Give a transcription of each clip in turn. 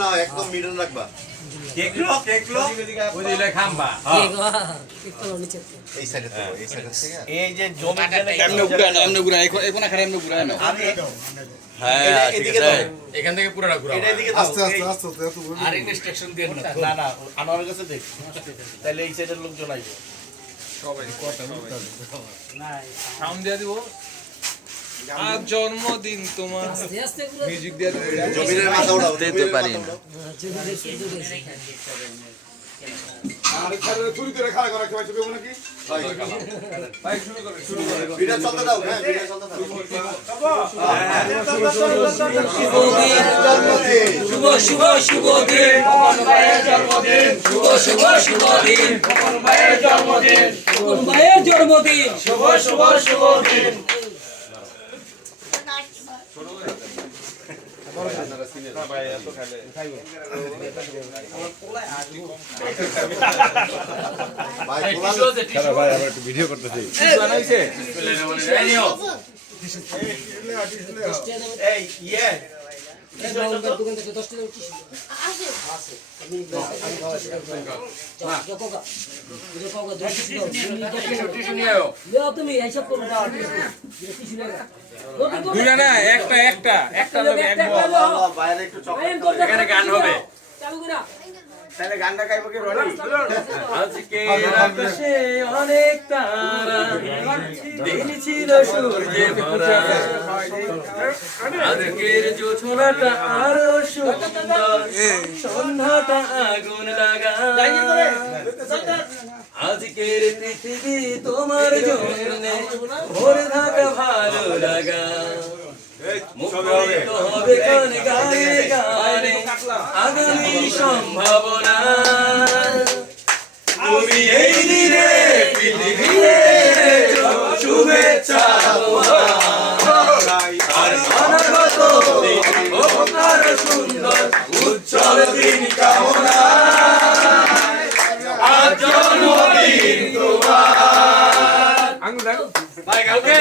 না একদম মিডল রাখবা দেখলো বুঝিলে খাম্বা এই সাইডে তো এই সাইডে থেকে এই যে জমি এমনি ঘুরা এখন আখারে এমনি ঘুরা না হ্যাঁ এদিকে দাও এখান থেকে পুরোটা ঘুরা এটা এদিকে দাও আস্তে আস্তে আস্তে এত বলি আর ইনস্ট্রাকশন দেন না না না আমার কাছে দেখ তাহলে এই সাইডের লোকজন আইবো সবাই সাউন্ড দিয়ে দিব আজ জন্মদিন তোমার মিউজিক দিয়ে দিব জমিনের মাথা উঠাও দিতে পারি না আর খারে চুরি করে খাড়া করা খেলা চলবে নাকি ভাই শুরু করে ভিডিও চলতে দাও হ্যাঁ ভিডিও চলতে দাও শুভ শুভ শুভ দিন খোকন ভাইয়ের জন্মদিন শুভ শুভ শুভ দিন খোকন ভাইয়ের জন্মদিন খোকন ভাইয়ের জন্মদিন শুভ শুভ শুভ দিন ভাই ভাই আবার একটু ভিডিও করতেছি বানাইছে এই ইয়ে তুমি এইসব করবা দুইটা না একটা লোক এক বল বাইরে একটু চকলেট এখানে গান হবে চালু করা তাহলে গানটা গাইবো কি রনি আজকে আকাশে অনেক তারা দিন ছিল সূর্যে ভরা আজকের জোছনাটা আরো সুন্দর সন্ধ্যাটা আগুন লাগা আজকের পৃথিবী তোমার জন্য ভরে থাকা ভালো লাগা মুখরিত হবে গান গানে গানে আগামী সম্ভাবনা তুমি এই দিনে পৃথিবীতে শুভেচ্ছা আর অনাগত দিন হোক আরো সুন্দর উজ্জ্বল দিন কামনা আজ জন্মদিন তোমার আঙ্গুল দাও ভাই কাউকে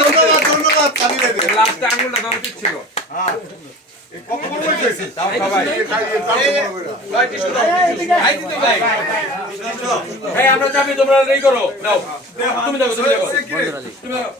ধন্যবাদ ধন্যবাদ কালি দেবে লাস্টে আঙ্গুলটা দাও ঠিক ছিল কখন বলতেছি দাও সবাই ভাই টিস্যু দাও ভাই দিতে ভাই ভাই আমরা চাবি তোমরা রেডি করো দাও তুমি দাও তুমি দাও তুমি দাও